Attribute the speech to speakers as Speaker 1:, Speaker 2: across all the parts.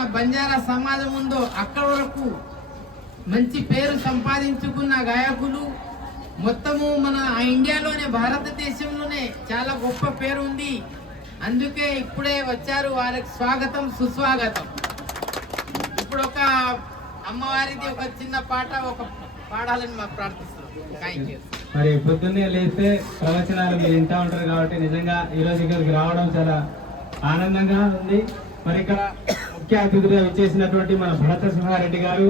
Speaker 1: మన బంజారా సమాజం ఉందో అక్కడ వరకు మంచి పేరు సంపాదించుకున్న గాయకులు. మొత్తము మన ఆ ఇండియాలోనే భారతదేశంలోనే చాలా గొప్ప పేరు ఉంది. అందుకే ఇప్పుడే వచ్చారు వారికి స్వాగతం సుస్వాగతం. ఇప్పుడు ఒక అమ్మవారిది ఒక చిన్న పాట ఒక పాడాలని మాకు ప్రార్థిస్తున్నాం.
Speaker 2: మరి పొద్దున్నే లేస్తే ప్రవచనాలు మీరు వింటా ఉంటారు కాబట్టి నిజంగా ఈ రోజు ఇక్కడికి రావడం చాలా ఆనందంగా ఉంది. మరి ఇక్కడ ముఖ్య అతిథిగా విచ్చేసినటువంటి మన భరత సింహారెడ్డి గారు.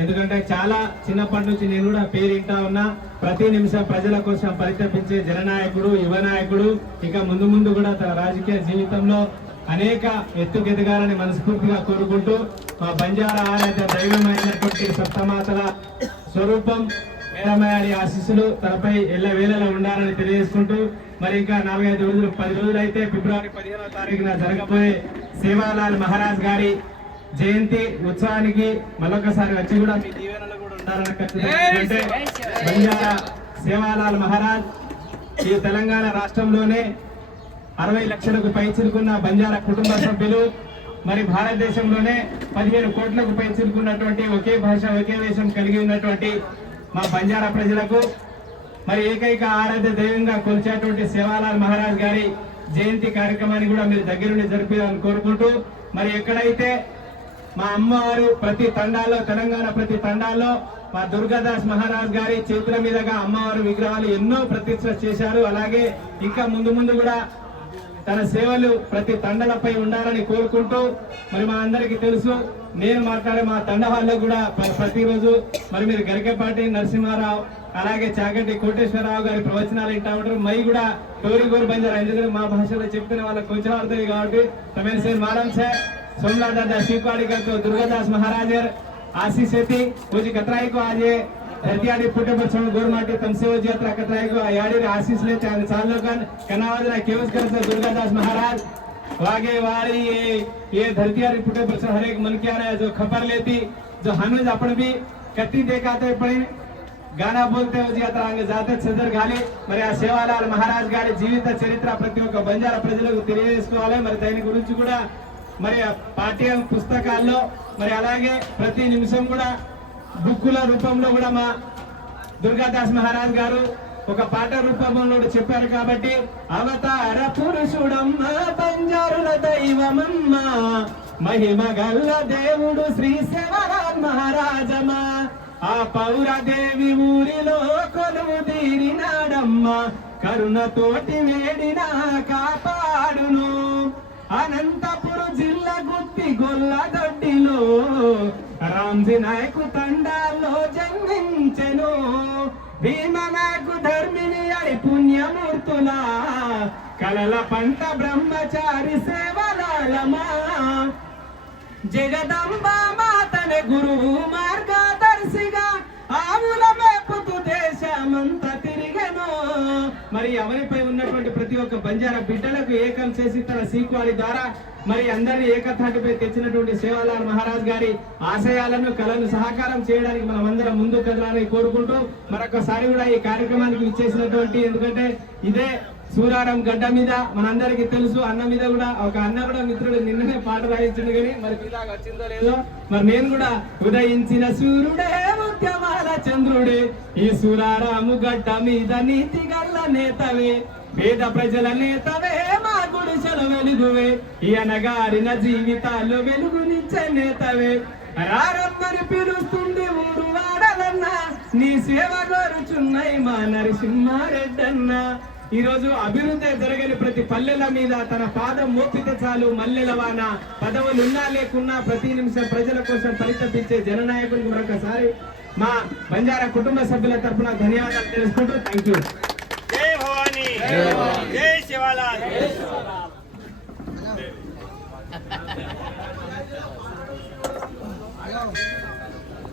Speaker 2: ఎందుకంటే చాలా చిన్నప్పటి నుంచి నేను కూడా పేరు ఇంటా ఉన్నా. ప్రతి నిమిషం ప్రజల కోసం పరితపించే జననాయకుడు యువ నాయకుడు. ఇక ముందు ముందు కూడా తన రాజకీయ జీవితంలో అనేక ఎత్తుకెదగాలని మనస్ఫూర్తిగా కోరుకుంటూ మా బంజారా ఆరాధ దైవమైనటువంటి సప్తమాతల స్వరూపం మేరమయాని ఆశీస్సులు తనపై ఎల్ల వేళలా ఉండాలని తెలియజేసుకుంటూ మరి ఇంకా నాలుగైదు రోజులు పది రోజులు అయితే ఫిబ్రవరి పదిహేనవ తారీఖున జరగబోయే సేవాలాల్ మహారాజ్ గారి జయంతి ఉత్సవానికి మరొకసారి వచ్చి కూడా మీ కూడా ఉంటారని బంజారా సేవాలాల్ మహారాజ్ ఈ తెలంగాణ రాష్ట్రంలోనే అరవై లక్షలకు పై చిరుకున్న బంజారా కుటుంబ సభ్యులు మరి భారతదేశంలోనే పదిహేను కోట్లకు పై చిరుకున్నటువంటి ఒకే భాష ఒకే వేషం కలిగి ఉన్నటువంటి మా బంజారా ప్రజలకు మరి ఏకైక ఆరాధ్య దైవంగా కొలిచేటువంటి సేవాలాల్ మహారాజ్ గారి జయంతి కార్యక్రమాన్ని కూడా మీరు దగ్గరుండి జరిపాలని కోరుకుంటూ మరి ఎక్కడైతే మా అమ్మవారు ప్రతి తండాల్లో తెలంగాణ ప్రతి తండాల్లో మా దుర్గాదాస్ మహారాజ్ గారి చేతుల మీదుగా అమ్మవారు విగ్రహాలు ఎన్నో ప్రతిష్ట చేశారు. అలాగే ఇంకా ముందు ముందు కూడా తన సేవలు ప్రతి తండలపై ఉండాలని కోరుకుంటూ మరి మా అందరికీ తెలుసు నేను మాట్లాడే మా తండహాల్లో కూడా ప్రతిరోజు మరి మీరు గరికపాటి నరసింహారావు అలాగే చాగంటి కోటేశ్వరరావు గారి ప్రవచనాలు ఇంటా ఉంటారు. మై కూడా టోరీ గోరు బంజారు ఎందుకంటే మా భాషలో చెప్తున్న వాళ్ళకి కొంచెం అర్థం కాబట్టి తమైన సేన్ మారం సార్ సోమనాథ్ దాదా శ్రీపాడి గారితో దుర్గాదాస్ మహారాజర్ ఆశీస్ పూజ కత్రాయికు ఆజే. कतराई को आज ये धरती पुटे पर छोड़ गोर माटी तमसे वो यात्रा कतराई को याड़ी रे आशीष ले चार साल लोगन कनावद ना केवस कर तो दुर्गादास महाराज वागे वारी ये ये धरती आड़ी पुटे पर छोड़ हर एक मन क्या रहा जो खबर लेती जो हनुज अपन भी कति देखाते पड़ी గానా బోల్తే యాత్ర అంగ జాతే సదర్ గాలి మరి ఆ సేవాలాల్ మహారాజ్ గారి జీవిత చరిత్ర ప్రతి ఒక్క బంజారా ప్రజలకు తెలియజేసుకోవాలి మరి దాని గురించి కూడా మరి ఆ పాఠ్య పుస్తకాల్లో మరి అలాగే ప్రతి నిమిషం కూడా బుక్కుల రూపంలో కూడా మా దుర్గాదాస్ మహారాజ్ గారు ఒక పాట రూపంలో చెప్పారు కాబట్టి అవతార పురుషుడమ్మ పంజారుల దైవమమ్మ మహిమ గల్ల దేవుడు శ్రీ శివరాజ్ మహారాజమా ఆ పౌరదేవి ఊరిలో కొలువు తీరినాడమ్మ కరుణతోటి వేడినా కాపాడును. అనంతపురం జిల్లా గుత్తి గొల్లద నాయకు తండాల్లో జన్మించెను. భీమనాయకు ధర్మిని అయి పుణ్యమూర్తుల. కలల పంట బ్రహ్మచారి సేవలాలమా. జగదంబా మాతనే గురువు. ప్రతి ఒక్క బంజారా బిడ్డలకు ఏకం చేసి తన సీక్వాలి ద్వారా మరి అందరినీ ఏకతాటిపై తెచ్చినటువంటి సేవాలాల్ మహారాజ్ గారి ఆశయాలను కళను సహకారం చేయడానికి మనం అందరం ముందు కదలాలని కోరుకుంటూ మరొకసారి కూడా ఈ కార్యక్రమానికి ఇచ్చేసినటువంటి ఎందుకంటే ఇదే సూరారం గడ్డ మీద మనందరికీ తెలుసు అన్న మీద కూడా ఒక అన్న కూడా మిత్రుడు నిన్ననే పాట రాయించిండు కానీ మరి మీలాగా వచ్చిందో లేదో మరి నేను కూడా ఉదయించిన సూర్యుడే ముఖ్యమాల చంద్రుడే. ఈ సూరారాము గడ్డ మీద నీతి గల్ల నేతవే. పేద ప్రజల నేతవే మా గుడిసెల వెలుగువే ఈ జీవితాలు వెలుగునిచ్చే నేతవే. రారమ్మని పిలుస్తుంది ఊరు వాడలన్నా నీ సేవ కోరుచున్నాయి మా నరసింహారెడ్డన్న. ఈ రోజు అభివృద్ధి జరగని ప్రతి పల్లెల మీద తన పాదం మోపితే చాలు మల్లెల వాన. పదవులు లేకున్నా ప్రతి నిమిషం ప్రజల కోసం పరితపించే జననాయకుడికి మరొకసారి మా బంజారా కుటుంబ సభ్యుల తరపున ధన్యవాదాలు తెలుసుకుంటూ థ్యాంక్ యూ
Speaker 3: ની
Speaker 1: જય શિવાલાલ.